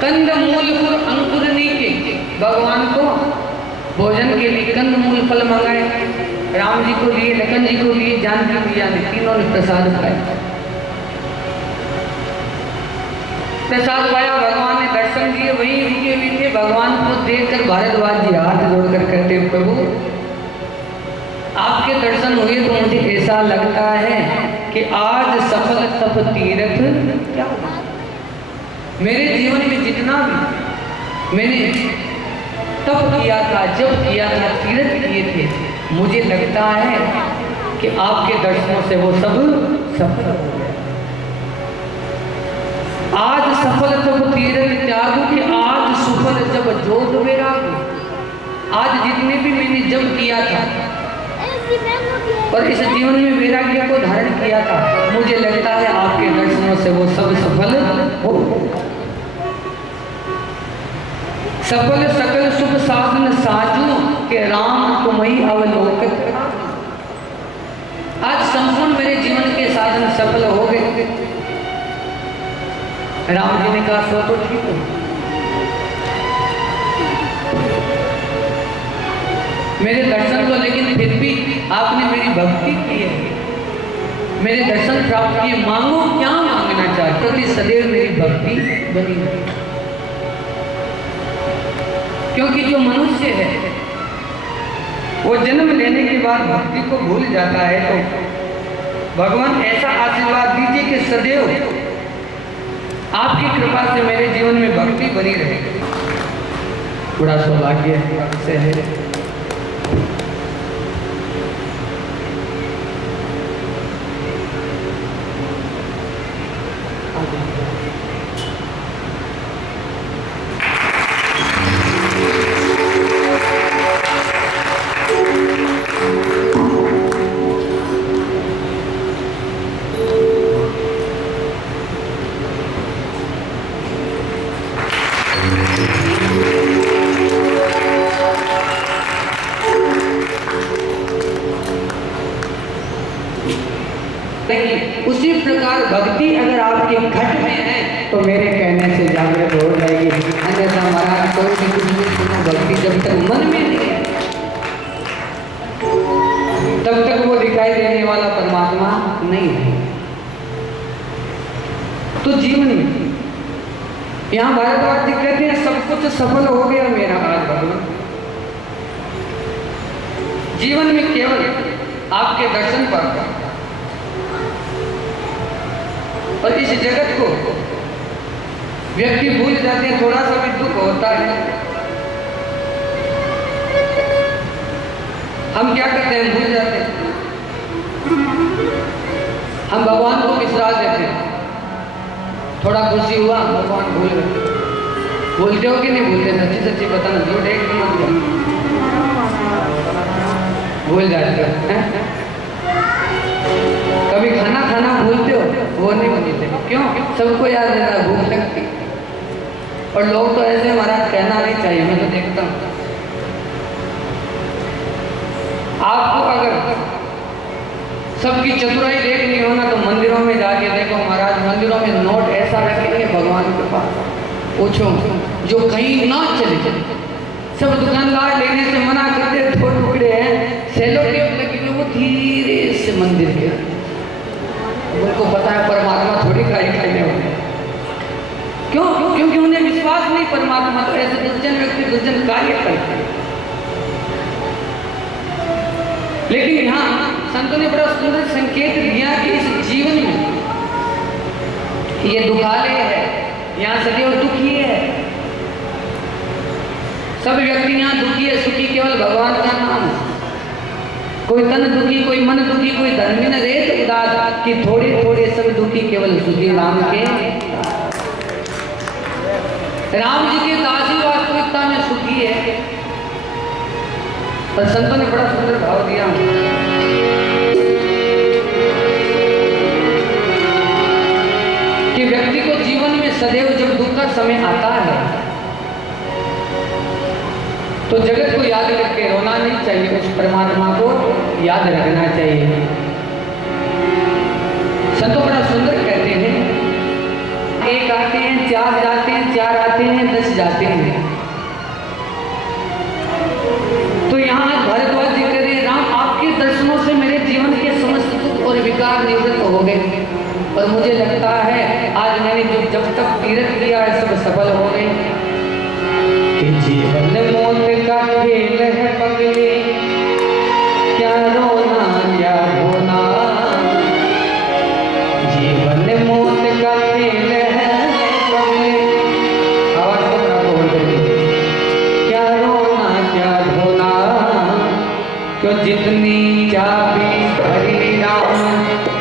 कंद मूल फल अंकुर नीके, भगवान को भोजन के लिए कंद मूल फल मंगाए, राम जी को लिए, लखन जी को लिए, जानकी मैया ने, तीनों ने प्रसाद खाया। प्रसाद पाया, भगवान ने दर्शन दिए, वहीं रुके हुए थे। भगवान को देखकर भारद्वाज जी हाथ जोड़कर कहते, प्रभु आपके दर्शन हुए तो मुझे ऐसा लगता है कि आज सफल तप तीर्थ क्या होगा। मेरे जीवन में जितना भी मैंने तप किया था, जब किया था, तीर्थ किए थे, मुझे लगता है कि आपके दर्शनों से वो सब सफल हो गया। आज सफल तब तीर्थ त्यागू कि आज सुफल जब जोत वैरागू। आज जितने भी मैंने जब किया था और इस जीवन में वैराग्य को धारण किया था, मुझे लगता है आपके दर्शनों से वो सब सफल हो। सफल सकल शुभ साधन साजू के राम तुम्ही अवलोकत। आज संपूर्ण मेरे जीवन के साधन सफल हो गए। राम जी ने कहा सो तो ठीक हो, मेरे दर्शन तो, लेकिन फिर भी आपने मेरी भक्ति की है, मेरे दर्शन प्राप्त किए, मांगो क्या मांगना चाहते हो कि सदैव मेरी भक्ति बनी रहे। क्योंकि जो मनुष्य है वो जन्म लेने के बाद भक्ति को भूल जाता है, तो भगवान ऐसा आशीर्वाद दीजिए कि सदैव आपकी कृपा से मेरे जीवन में भक्ति बनी रहे। बड़ा सौभाग्य से है। उसी प्रकार भक्ति अगर आपके घट में है तो मेरे कहने से जागृत हो जाएगी। अन्यथा महाराज कोई भी कुछ नहीं सुना, भक्ति जब तक मन में नहीं है तब तक वो दिखाई देने वाला परमात्मा नहीं है। तो जीवन में यहाँ भारद्वाज जी कहते हैं सब कुछ सफल हो गया मेरा आज भगवान। जीवन में केवल आपके दर्शन पर और इस जगत को व्यक्ति भूल जाते हैं, थोड़ा सा भी दुख होता है, हम क्या करते हैं, भूल जाते हैं, हम भगवान को विसरा देते हैं। थोड़ा खुशी हुआ भगवान भूल गए। बोलते हो कि नहीं भूलते? सच्ची सच्ची बताना, झूठ एक मत भूल जाते हो। कभी खाना खाना भूलते हो? वो नहीं भूलते। क्यों? सबको याद रहता है, भूख लगती। और लोग तो ऐसे महाराज कहना नहीं चाहिए, मैं तो देखता हूँ। आपको अगर सबकी चतुराई देखनी हो ना तो मंदिरों में जाके देखो महाराज, मंदिरों में नोट ऐसा रखेंगे भगवान के पास, पूछो जो कहीं ना चले। सब दुकानदार लेने से मना करते, दो टुकड़े हैं सेलो टेप लगी हुई, वो धीरे से मंदिर के, उनको पता है परमात्मा थोड़ी कार्य करने वाले। क्यों? क्योंकि उन्हें विश्वास नहीं परमात्मा, तो ऐसे दुर्जन व्यक्ति दुर्जन कार्य करते हैं। लेकिन यहाँ संतों ने बड़ा सुंदर संकेत दिया कि इस जीवन में ये दुखालय है, यहाँ सदैव दुखी है। सब व्यक्ति यहाँ दुखी है, सुखी केवल भगवान का नाम है। कोई तन दुखी, कोई मन दुखी, कोई धन में न रेत उदास, कि थोड़े थोड़े सब दुखी केवल सुखी राम के। राम जी के दास ही वास्तविकता में सुखी है। और संतों ने बड़ा सुंदर भाव दिया कि व्यक्ति को जीवन में सदैव जब दुख का समय आता है तो जगत को याद करके रोना नहीं चाहिए, उस परमात्मा को याद रखना चाहिए। संतों बड़ा सुंदर कहते हैं, एक आते हैं, 4 जाते हैं, 4 आते हैं, 10 जाते हैं। तो यहाँ भरद्वाज जी कह रहे राम आपके दर्शनों से मेरे जीवन के समस्त दुख और विकार निवृत्त हो गए और मुझे लगता है आज मैंने जो जब तक तीर्थ किया है सब सफल हो गए। कि जीवन मौत का खेल है पगले, क्या रोना क्या होना, जीवन मौत का खेल है पगले, आवाज को थोड़ा बोल दीजिए, क्या रोना क्या होना, क्यों जितनी चाबी भरी राम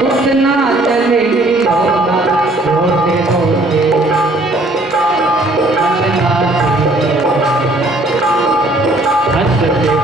उतना चले होना, रोते रोते हंसते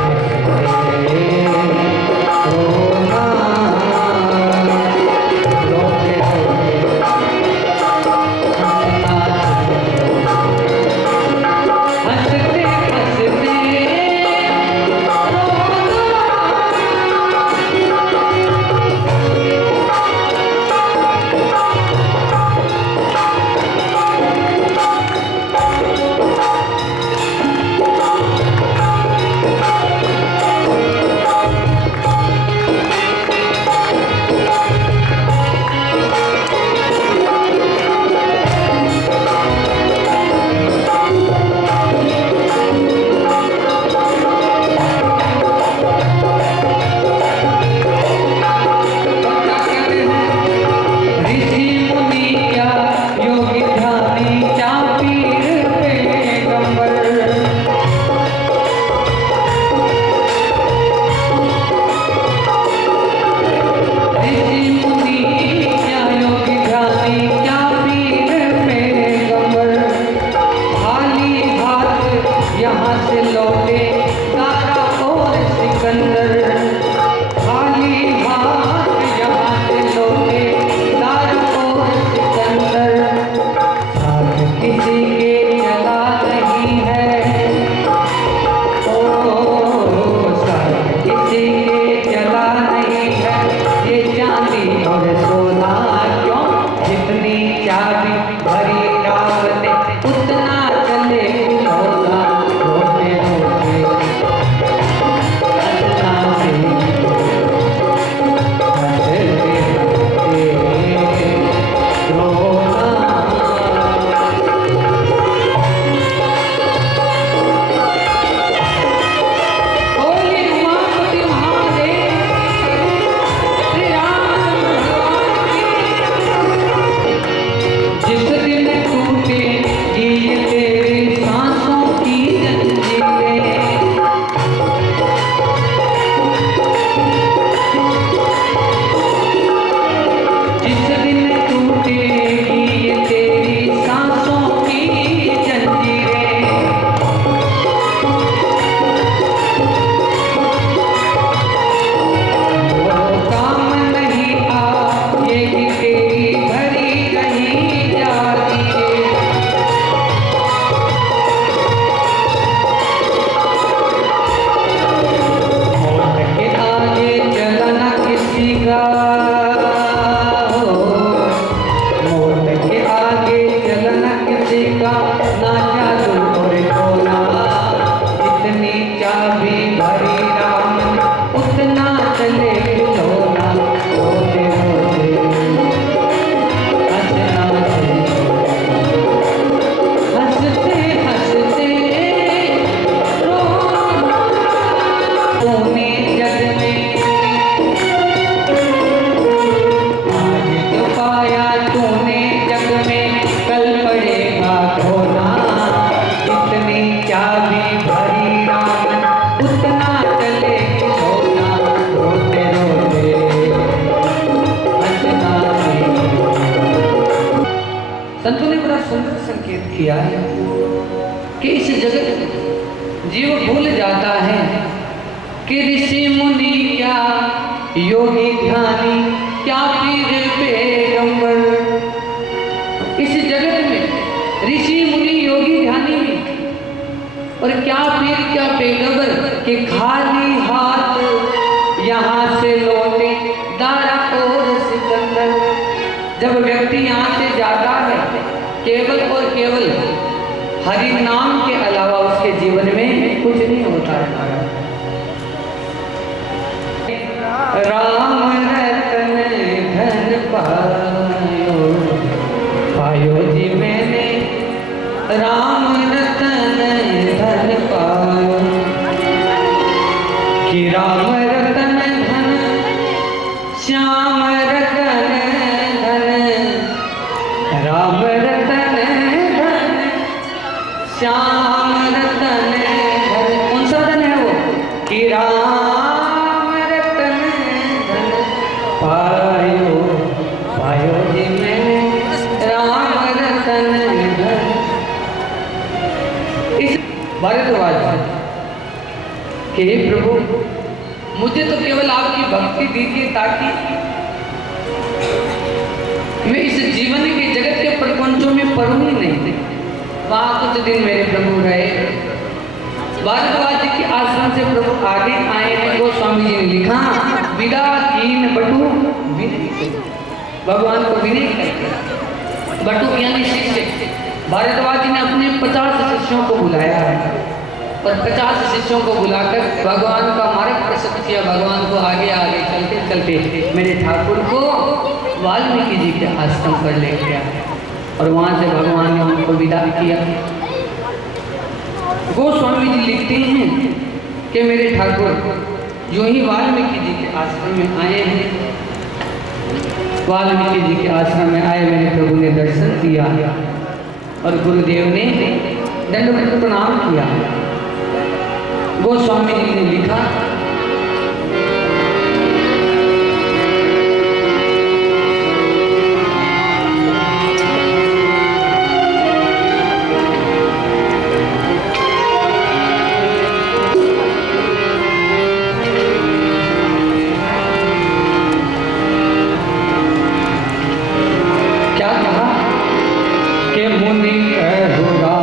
संतों ने बड़ा सुंदर संकेत किया है कि इस जगत में जीव भूल जाता है कि ऋषि मुनि क्या योगी ध्यानी क्या पीर पैगंबर। इस जगत में ऋषि मुनि योगी ध्यानी और क्या पीर क्या पैगंबर के खाली हाथ यहाँ से लौटे दारा और सिकंदर। जब व्यक्ति यहाँ से जाता है केवल हरि नाम के अलावा उसके जीवन में कुछ नहीं होता है। राम रतन धन पायो, पायो जी मैंने राम रतन धन पायो, कि राम रतन धन श्याम रतन धन, राम रतन धन श्याम रतन धन। कौन सा धन है वो? कि राम रतन धन पायो, पायो जी मैंने राम रतन धन। इस भारतवाज कि हे प्रभु, मुझे तो केवल आपकी भक्ति दीजिए ताकि मैं इस जीवन के जगत के प्रपंचों में पढ़ूं ही नहीं। वहाँ कुछ दिन मेरे प्रभु रहे। भारद्वाज के आश्रम से प्रभु आगे आए हैं। गोस्वामी जी ने लिखा, विदा कीन बटू विनय, भगवान को विनय करके। बटू यानी शिष्य। भारद्वाज ने अपने 50 शिष्यों को बुलाया है और 50 शिष्यों को बुलाकर भगवान का मार्ग प्रस्तुत किया। भगवान को आगे आगे चलते चलते मेरे ठाकुर को वाल्मीकि जी के आश्रम पर ले गया और वहाँ से भगवान ने उनको विदा किया। गोस्वामी जी लिखते हैं कि मेरे ठाकुर यूं ही वाल्मीकि जी के आश्रम में आए हैं। वाल्मीकि जी के आश्रम में आए, मेरे प्रभु ने दर्शन किया और गुरुदेव ने दंडवत प्रणाम किया। गोस्वामी जी ने लिखा, क्या कहा कि मुनि कहुरा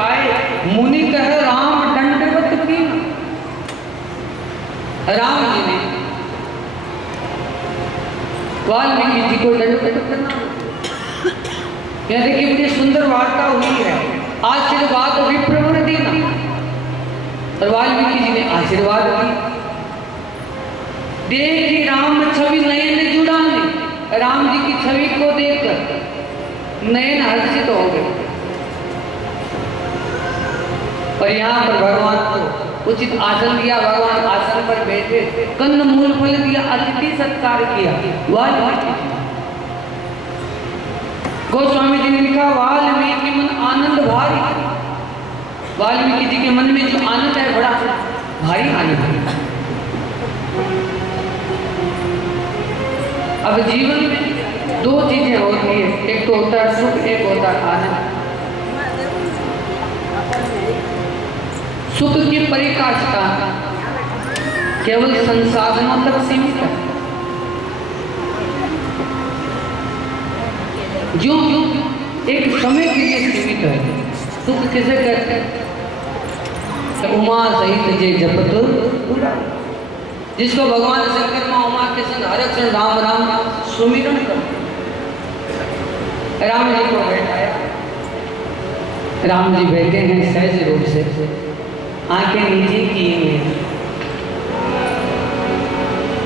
आए मुनि कह राम दंडवत की। राम जी ने वाल्मीकि जी को दंडवत करना। यह देखिए बड़ी सुंदर वार्ता हुई है। आशीर्वाद विप्रवर देना और वाल्मीकि जी ने आशीर्वाद दिया। देखी राम छवि नयन जुड़ाने। राम जी की छवि को देखकर नयन हर्षित हो गए। और यहाँ पर भगवान को उचित आसन दिया। भगवान आसन पर बैठे, कंद मूल फल दिया, अतिथि सत्कार किया। वाल्मीकि गोस्वामी जी ने लिखा वाल्मीकि मन आनंद भारी। वाल्मीकि जी के मन में जो आनंद है बड़ा भारी आनंद है। अब जीवन में दो चीजें होती है, एक तो होता है सुख, एक होता है आनंद। सुख की परिकाष्ठा केवल संसाधनों तक सीमित है। जो एक समय के लिए सीमित है। सुख किसे कहते हैं? उमा सहित जे जपत, जिसको भगवान शंकर मां उमा के संग हर क्षण राम राम सुमिरन करते। राम जी को बैठाया। राम जी बैठे हैं सहज रूप से, आंखें नीचे किए हैं।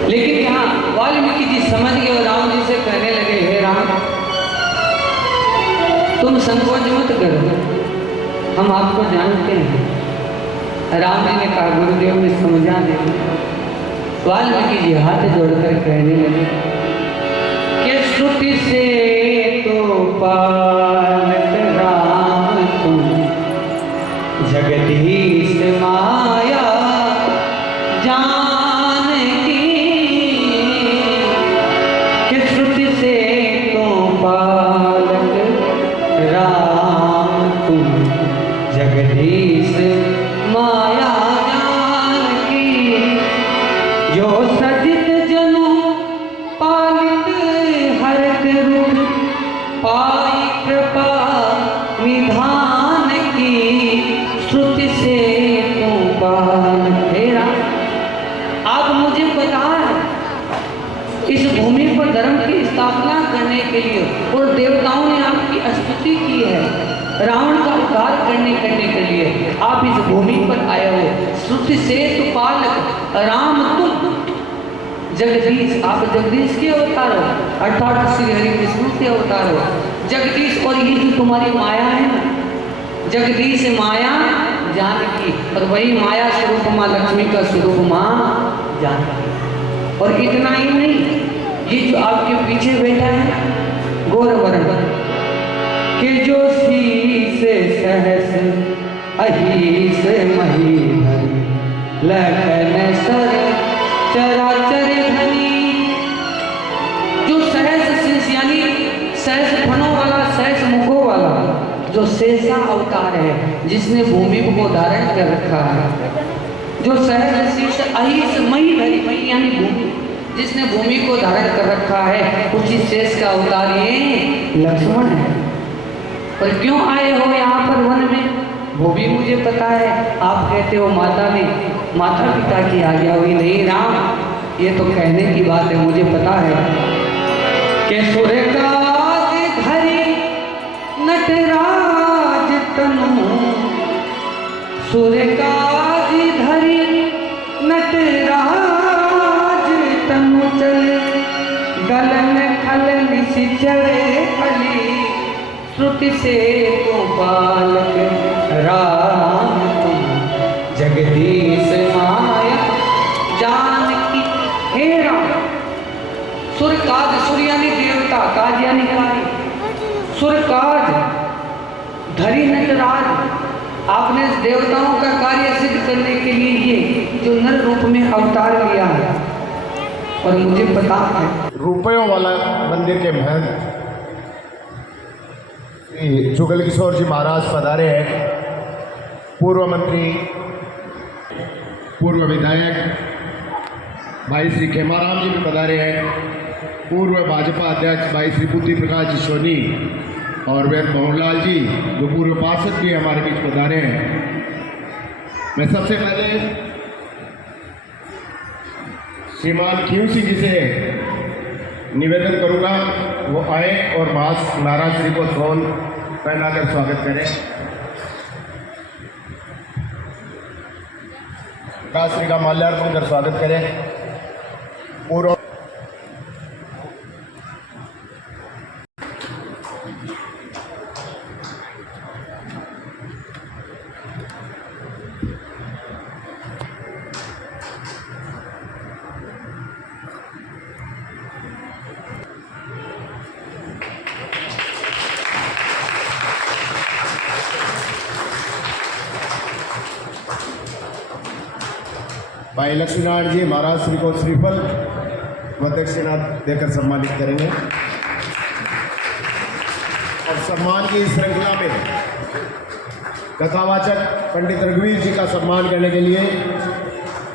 लेकिन यहाँ वाल्मीकि जी समझ गए और राम जी से कहने लगे, हे राम तुम संकोच मत करो, हम आपको जानते हैं। राम जी ने कहा गुरुदेव ने समझा देंगे। वाल्मीकि जी हाथ जोड़कर कहने लगे कि श्रुति से तो पालक राम तुम, जगदीश माया जानकी। कि श्रुति से तो पालक राम तुम, जगदीश माया जो सजित जनु पालित हरत रूप, पाई कृपा निधान की। श्रुति से तू पाल फेरा। आप मुझे पता है इस भूमि पर धर्म की स्थापना करने के लिए और देवताओं ने आपकी स्तुति की है। रावण का उद्धार करने के लिए आप इस भूमि पर आए हो। श्रुति से तू पालक राम तुम, जगदीश आप जगदीश के अवतार हो, अर्थात श्री हरि विष्णु के अवतार हो। जगदीश और ये जो तुम्हारी माया है ना, जगदीश माया जानकी, और वही माया स्वरूप माँ लक्ष्मी का स्वरूप माँ जानकी। और इतना ही नहीं, ये जो आपके पीछे बैठा है गौरवर्ण के जो शीस सहस अहीस मही लखन सर चराचर धनी। जो सहस शीस यानी सहस फनों वाला, सहस मुखों वाला जो शेषा अवतार है, जिसने भूमि को धारण कर रखा है। जो सहस शीस अहीस मही धरी, मही यानी भूमि, जिसने भूमि को धारण कर रखा है, उसी शेष का अवतार ये लक्ष्मण है। पर क्यों आए हो यहाँ पर वन में, वो भी मुझे पता है। आप कहते हो माता ने, माता पिता की आज्ञा हुई। नहीं राम, ये तो कहने की बात है, मुझे पता है कि सुरकाज धरी नटराज तनु, सुरकाज धरी नटराज तनु चले, गलन खल निश्चरे खली। श्रुति से तो पालक राम तुम, जगदीश माया जानकी। हे राम, सुरकाज, सुर यानी देवता, काज यानी कार्य, सुरकाज धरी नटराज, आपने देवताओं का कार्य सिद्ध करने के लिए ये जो नर रूप में अवतार लिया है। और मुझे पता है रुपयों वाला मंदिर के महंत जुगल किशोर जी महाराज पधारे हैं। पूर्व मंत्री, पूर्व विधायक भाई श्री खेमाराम जी भी पधारे हैं। पूर्व भाजपा अध्यक्ष भाई श्री बुद्धि प्रकाश जी सोनी और वे मोहनलाल जी जो पूर्व पार्षद भी हमारे बीच पधारे हैं। मैं सबसे पहले श्रीमान खीम सिंह जी से निवेदन करूंगा वो आए और महाराज श्री को शॉल पहनाकर स्वागत करें। श्री का माल्यार्पण कर स्वागत करें। पूर्व भाई लक्ष्मीनारायण जी महाराज श्री को श्रीफल व दक्षिणा देकर सम्मानित करेंगे। और सम्मान की श्रृंखला में कथावाचक पंडित रघुवीर जी का सम्मान करने के लिए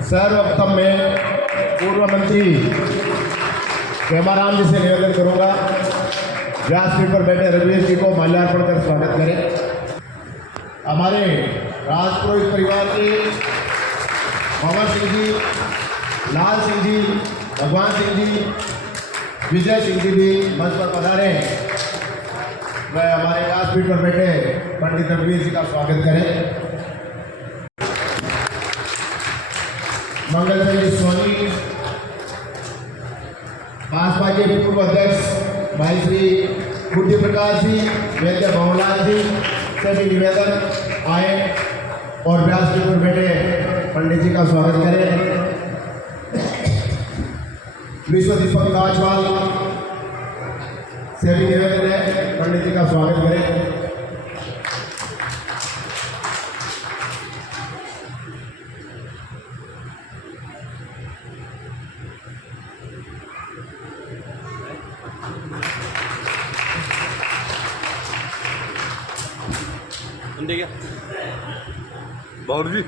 सर्वप्रथम मैं पूर्व मंत्री खेमाराम जी से निवेदन करूंगा व्यासपीठ पर बैठे रघुवीर जी को माल्यार्पण कर स्वागत करें। हमारे राजपुरोहित परिवार के पवन सिंह जी, लाल सिंह जी, भगवान सिंह जी, विजय सिंह जी भी मंच पर पधारे हैं। वह हमारे व्यासपीठ पर बैठे पंडित रघुवीर जी का स्वागत करें। मंगल सिंह जी सोनी, भाजपा के पूर्व अध्यक्ष भाई श्री बुद्धि प्रकाश जी, वैद्य भवनलाल जी से भी निवेदन आए और व्यासपीठ पर बैठे पंडित जी का स्वागत करें। विश्व दीपक काजवाल से भी निवेदन है पंडित जी का स्वागत करें। बाबू जी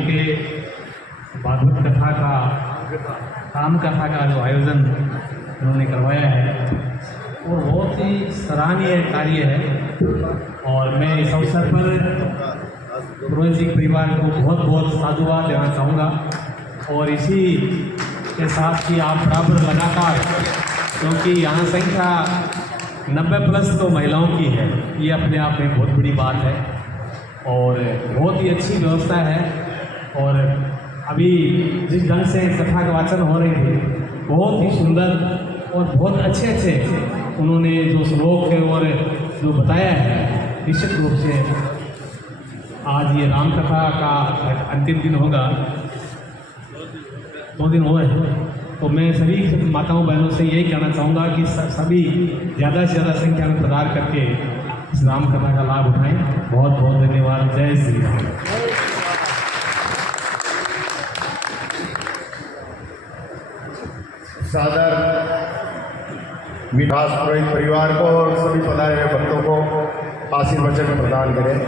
के भागवत कथा का राम कथा का जो आयोजन उन्होंने करवाया है वो बहुत ही सराहनीय कार्य है। और मैं इस अवसर पर पुरोहित जी परिवार को बहुत बहुत साधुवाद देना चाहूँगा। और इसी के साथ ही आप बराबर लगातार, क्योंकि यहाँ संख्या 90+ तो महिलाओं की है, ये अपने आप में बहुत बड़ी बात है और बहुत ही अच्छी व्यवस्था है। और अभी जिस ढंग से कथा का वाचन हो रहे थे बहुत ही सुंदर और बहुत अच्छे अच्छे उन्होंने जो श्लोक है और जो बताया है, निश्चित रूप से आज ये राम कथा का अंतिम दिन होगा, 2 दिन हुए हैं। तो मैं सभी माताओं बहनों से यही कहना चाहूँगा कि सभी ज़्यादा से ज़्यादा संख्या में पधार करके इस राम कथा का लाभ उठाएं। बहुत बहुत धन्यवाद। जय श्री राम। सादर विकास पुरोहित परिवार को और सभी पधारे हुए भक्तों को आशीर्वचन प्रदान करें।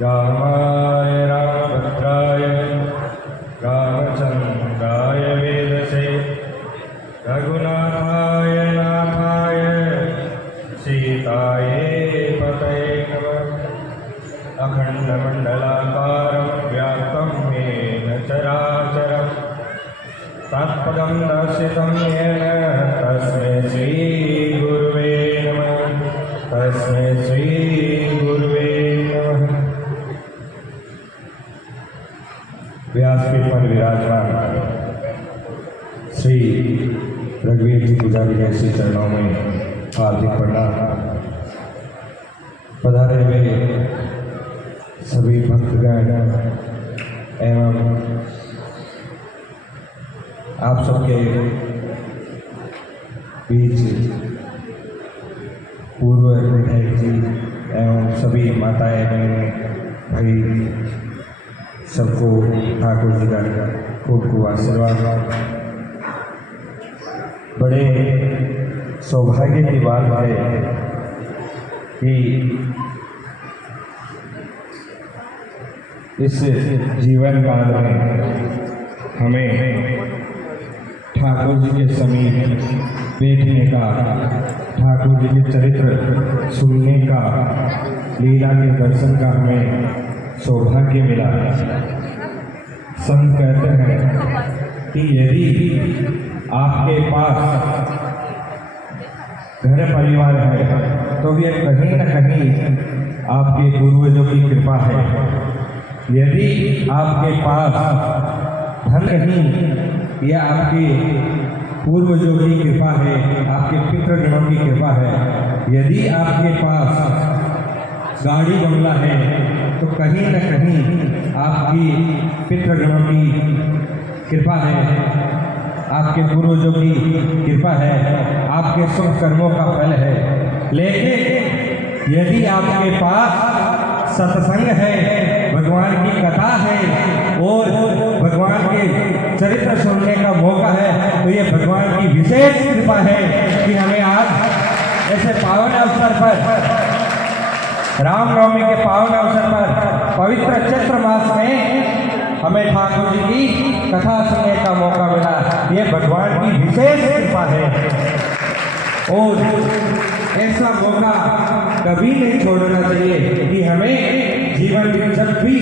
रामाय रामभद्राय रामचन्द्राय वेदसे रघुनाथाय नाथाय सीताय पतये नमः। अखण्डमण्डलाकारं व्याप्तं येन चराचरं तत्पदं दर्शितं येन तस्मै श्रीगुरुवे नमः। तस्मै श्रीगुरुवे व्यासपीठ पर विराजमान श्री रघुवीर जी पुजारी जैसे चरणों में हार्दिक प्रणाम। पधारे हुए सभी भक्तगण एवं आप सबके बीच पूर्व विधायक जी एवं सभी माताएं बहनें भाई सबको ठाकुर जी का खूब आशीर्वाद। बड़े सौभाग्य की बात है कि इस जीवन काल में हमें ठाकुर जी के समीप बैठने का, ठाकुर जी के चरित्र सुनने का, लीला के दर्शन का हमें सौभाग्य मिला। संत कहते हैं कि यदि आपके पास घर परिवार है तो ये कहीं न कहीं आपके पूर्वजों की कृपा है। यदि आपके पास धन नहीं या आपके पूर्वजों की कृपा है, आपके पितृगणों की कृपा है, यदि आपके पास गाड़ी बंगला है तो कहीं न कहीं आपकी पितृगणों की कृपा है, आपके पूर्वजों की कृपा है, आपके शुभ कर्मों का फल है। लेकिन यदि आपके पास सत्संग है, भगवान की कथा है और भगवान के चरित्र सुनने का मौका है तो ये भगवान की विशेष कृपा है कि हमें आज ऐसे पावन अवसर पर, रामनवमी के पावन अवसर पर, पवित्र चैत्र मास में हमें ठाकुर जी की कथा सुनने का मौका मिला। ये भगवान की विशेष कृपा है और ऐसा मौका कभी नहीं छोड़ना चाहिए कि हमें जीवन में जब भी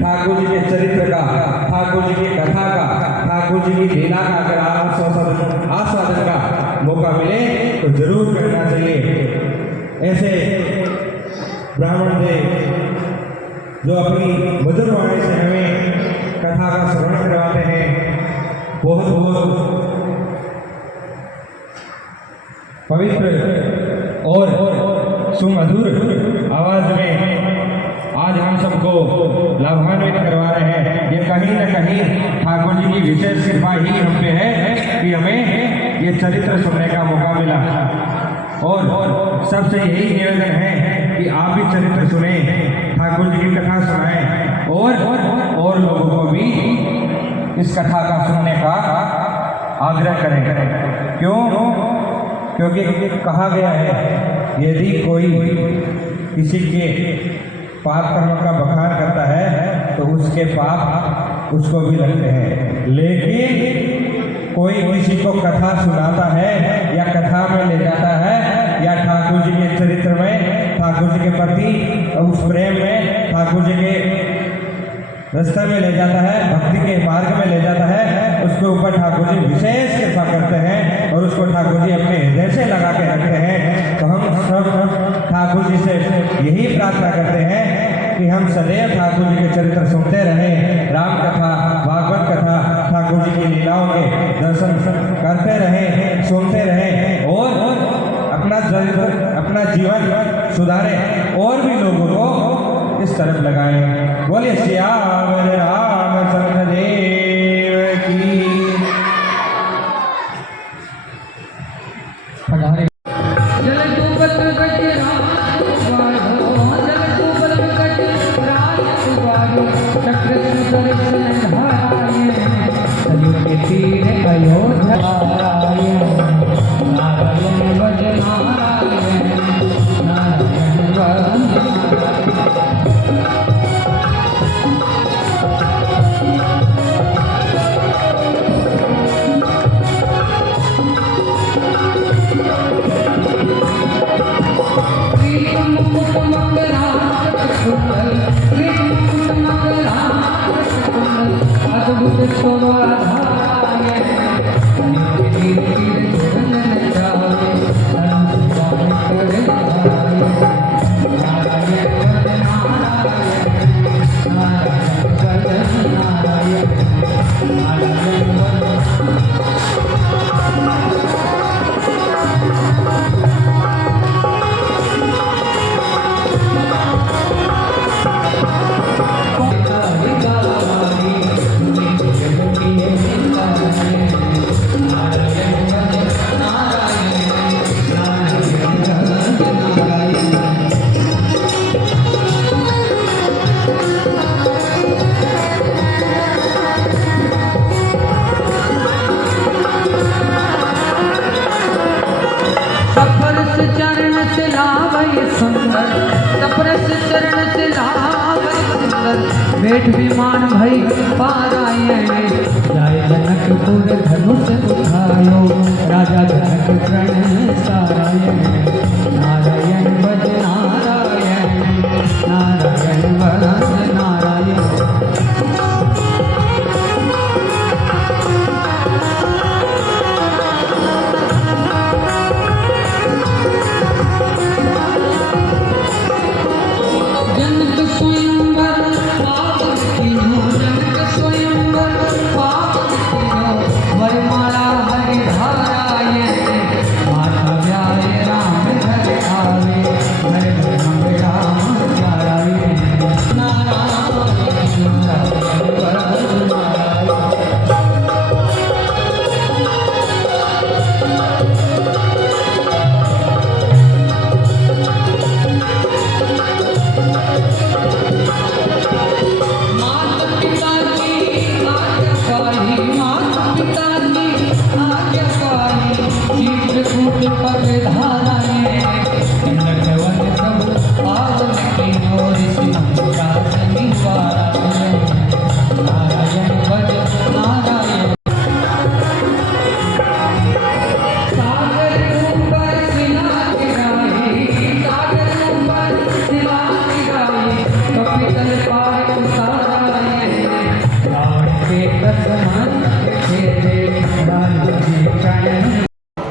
ठाकुर जी के चरित्र का, ठाकुर जी की कथा का, ठाकुर जी की लीला का अगर आस्वादन का मौका मिले तो जरूर करना चाहिए। ऐसे ब्राह्मण देव जो अपनी मधुर वाणी से हमें कथा का श्रवण करवाते हैं, बहुत बहुत पवित्र और सुमधुर आवाज में आज हम सबको लाभान्वित करवा रहे हैं। ये कहीं न कहीं ठाकुर जी की विशेष कृपा ही हम पे है कि हमें ये चरित्र सुनने का मौका मिला। और सबसे यही निवेदन है कि आप भी चरित्र सुने, ठाकुर जी की कथा सुनाएं और लोगों को भी इस कथा का सुनने का आग्रह करें। क्यों? क्योंकि कहा गया है यदि कोई किसी के पाप कर्म का बखान करता है तो उसके पाप उसको भी लगते हैं, लेकिन कोई किसी को कथा सुनाता है या कथा में ले जाता है या ठाकुर जी के चरित्र में, ठाकुर जी के प्रति उस प्रेम में, ठाकुर जी के रास्ते में ले जाता है, भक्ति के मार्ग में ले जाता है, उसके ऊपर ठाकुर जी विशेष कृपा करते हैं और उसको ठाकुर जी अपने हृदय से लगा के रखते हैं। तो हम सब ठाकुर जी से यही प्रार्थना करते हैं कि हम सदैव ठाकुर जी के चरित्र सुनते रहें, राम कथा, भागवत कथा, ठाकुर जी की लीलाओं के दर्शन करते रहें, सुनते रहें और अपना जीवन सुधारें और भी लोगों को इस तरफ लगाएं। बोलिए श्याम रामचंद्र देव की। Krishna प्राण भई पारायण जाय जनकपुर धनुष उठायो राजा जनक प्रण